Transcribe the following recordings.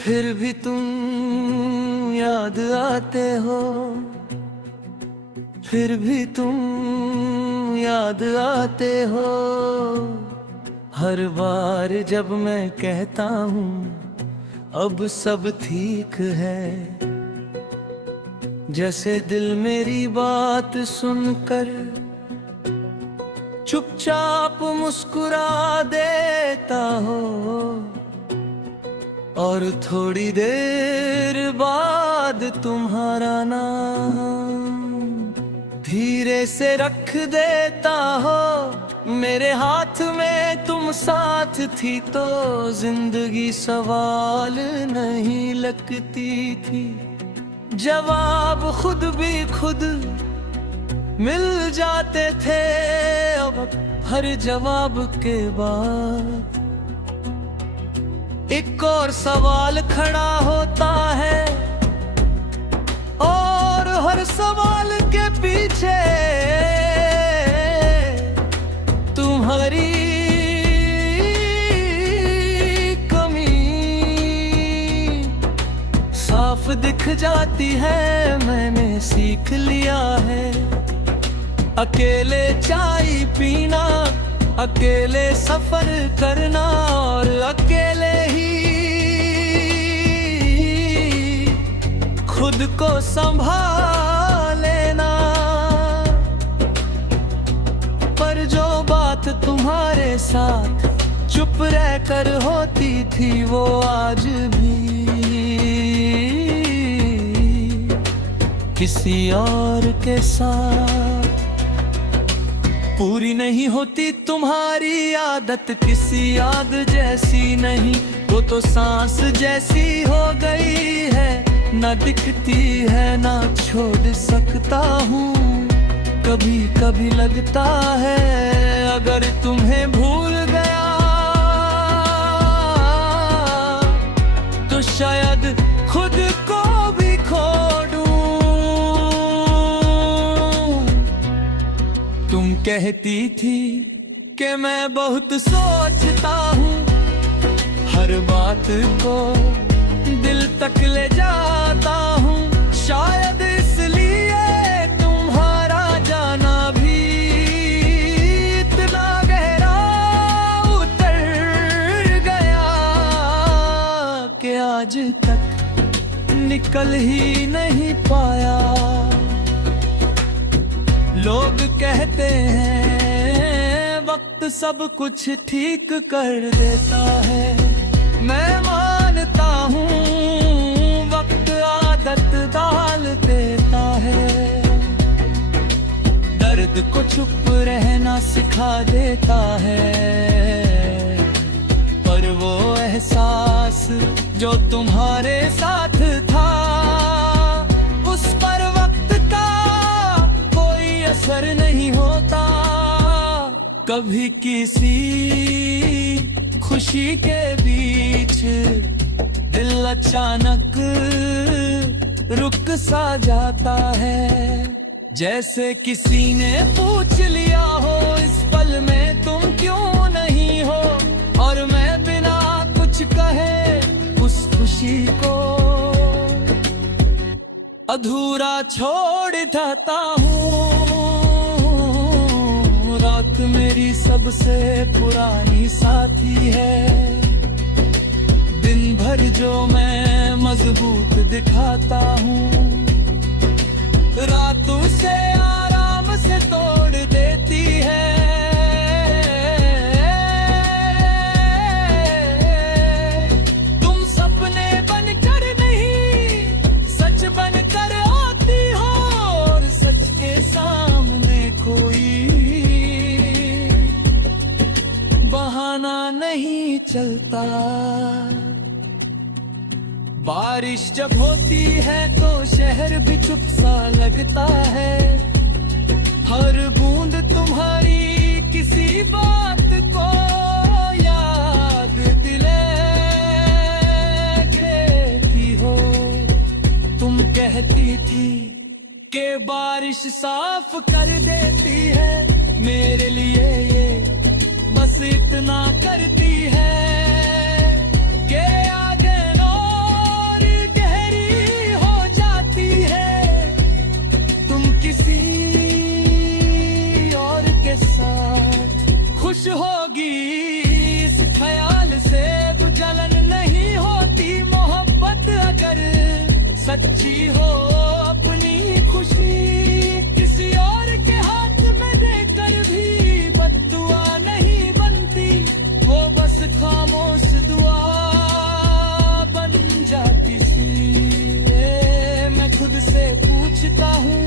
फिर भी तुम याद आते हो, फिर भी तुम याद आते हो। हर बार जब मैं कहता हूँ अब सब ठीक है, जैसे दिल मेरी बात सुनकर चुपचाप मुस्कुरा देता हो, और थोड़ी देर बाद तुम्हारा नाम धीरे से रख देता हो। मेरे हाथ में तुम साथ थी तो जिंदगी सवाल नहीं लगती थी। जवाब खुद भी खुद मिल जाते थे। अब हर जवाब के बाद एक और सवाल खड़ा होता है, और हर सवाल के पीछे तुम्हारी कमी साफ दिख जाती है। मैंने सीख लिया है अकेले चाय पीना, अकेले सफर करना, और अकेले ही खुद को संभाल लेना। पर जो बात तुम्हारे साथ चुप रहकर होती थी वो आज भी किसी और के साथ पूरी नहीं होती। तुम्हारी आदत किसी याद जैसी नहीं, वो तो सांस जैसी हो गई है। ना दिखती है ना छोड़ सकता हूँ, कभी कभी लगता है अगर तुम्हें भूल गया तो शायद खुद को भी खो दूँ। तुम कहती थी कि मैं बहुत सोचता हूँ, हर बात को दिल तक ले जाता हूँ। शायद इसलिए तुम्हारा जाना भी इतना गहरा उतर गया कि आज तक निकल ही नहीं पाया। लोग कहते हैं वक्त सब कुछ ठीक कर देता है, मैं मानता हूँ वक्त आदत डाल देता है। दर्द को चुप रहना सिखा देता है, पर वो एहसास जो तुम्हारे साथ था उस पर वक्त का कोई असर नहीं होता। कभी किसी खुशी के बीच दिल अचानक रुक सा जाता है, जैसे किसी ने पूछ लिया हो इस पल में तुम क्यों नहीं हो, और मैं बिना कुछ कहे उस खुशी को अधूरा छोड़ जाता हूँ। रात मेरी सबसे पुरानी साथी है, दिन भर जो मैं मजबूत दिखाता हूँ रात उसे आराम से तोड़ देती है। तुम सपने बनकर नहीं सच बनकर आती हो, और सच के सामने कोई बहाना नहीं चलता। बारिश जब होती है तो शहर भी चुप सा लगता है, हर बूंद तुम्हारी किसी बात को याद दिलाती हो। तुम कहती थी कि बारिश साफ कर देती है, मेरे लिए ये बस इतना करती है कि आगे नो सच्ची हो अपनी खुशी किसी और के हाथ में देकर भी बद्दुआ नहीं बनती, वो बस खामोश दुआ बन जाती सी। मैं खुद से पूछता हूँ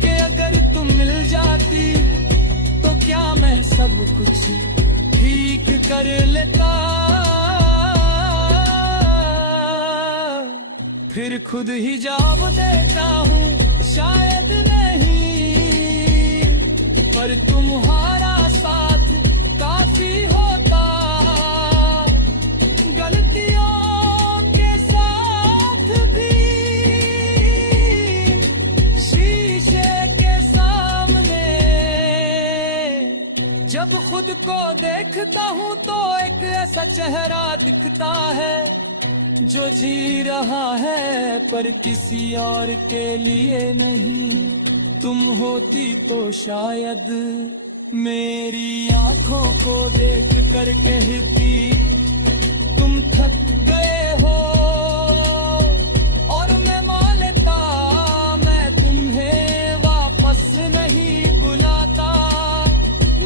कि अगर तुम मिल जाती तो क्या मैं सब कुछ ठीक कर लेता। फिर खुद ही जवाब देता हूँ शायद नहीं, पर तुम्हारा साथ काफी होता। गलतियों के साथ भी शीशे के सामने जब खुद को देखता हूँ तो एक ऐसा चेहरा दिखता है जो जी रहा है पर किसी और के लिए नहीं। तुम होती तो शायद मेरी आंखों को देख कर कहती तुम थक गए हो, और मैं मान लेता मैं तुम्हें वापस नहीं बुलाता।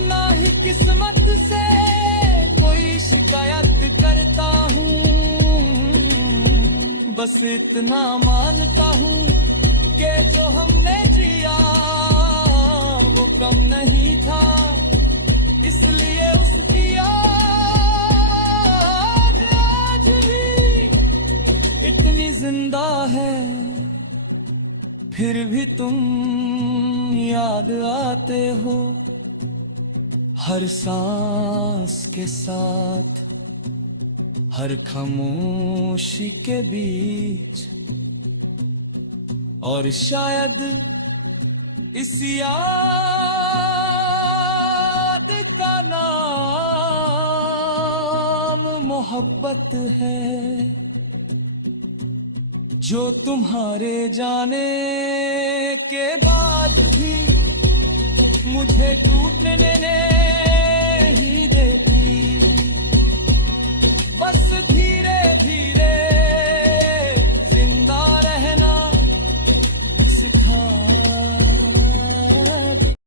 ना ही किस्मत से कोई शिकायत करता हूँ, बस इतना मानता हूँ कि जो हमने जिया वो कम नहीं था, इसलिए उसकी याद आज भी इतनी जिंदा है। फिर भी तुम याद आते हो हर सांस के साथ, हर खामोशी के बीच, और शायद इस याद का नाम मोहब्बत है, जो तुम्हारे जाने के बाद भी मुझे टूटने